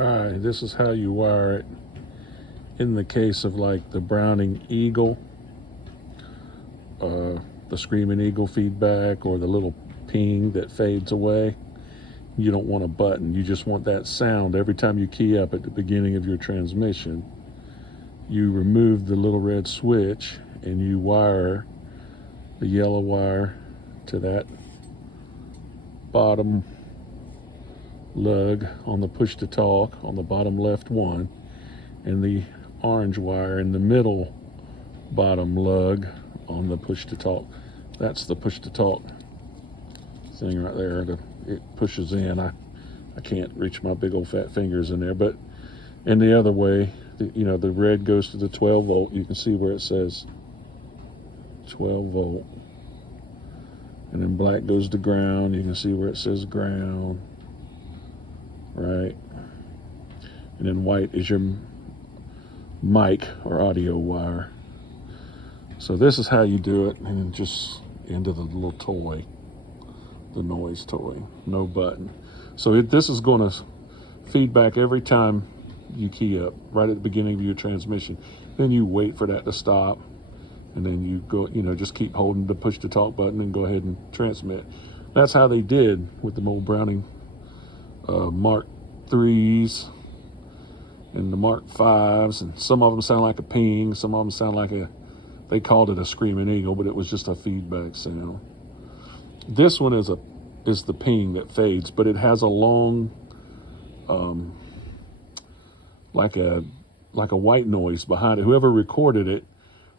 All right, this is how you wire it in the case of like the Browning Eagle, the Screaming Eagle feedback, or the little ping that fades away. You don't want a button. You just want that sound every time you key up at the beginning of your transmission. You remove the little red switch and you wire the yellow wire to that bottom lug on the push to talk on the bottom left one, and the orange wire in the middle bottom lug on the push to talk. That's the push to talk thing right there. It pushes in. I can't reach my big old fat fingers in there, but in the other way, the red goes to the 12 volt. You can see where it says 12 volt, and then black goes to ground. You can see where it says ground, right? And then white is your mic or audio wire. So this is how you do it, and just into the little toy, the noise toy, no button. So this is going to feedback every time you key up, right at the beginning of your transmission. Then you wait for that to stop, and then you go, just keep holding the push to talk button and go ahead and transmit. That's how they did with the old Browning Mark 3s and the Mark 5s, and some of them sound like a ping, some of them sound like they called it a Screaming Eagle, but it was just a feedback sound. This one is the ping that fades, but it has a long, like a white noise behind it. Whoever recorded it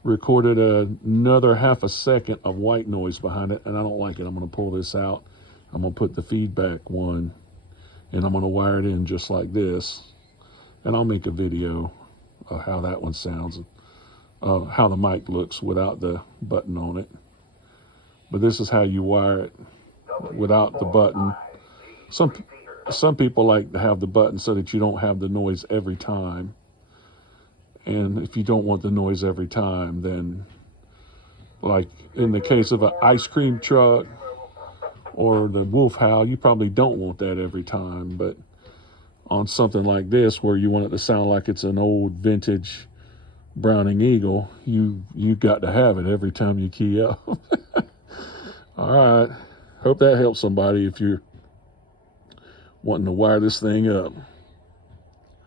recorded another half a second of white noise behind it, and I don't like it. I'm going to pull this out. I'm going to put the feedback one, and I'm going to wire it in just like this, and I'll make a video of how that one sounds, how the mic looks without the button on it. But this is how you wire it without the button. Some people like to have the button so that you don't have the noise every time. And if you don't want the noise every time, then like in the case of an ice cream truck or the wolf howl, you probably don't want that every time. But on something like this, where you want it to sound like it's an old vintage Browning Eagle, you got to have it every time you key up. All right. Hope that helps somebody if you're wanting to wire this thing up.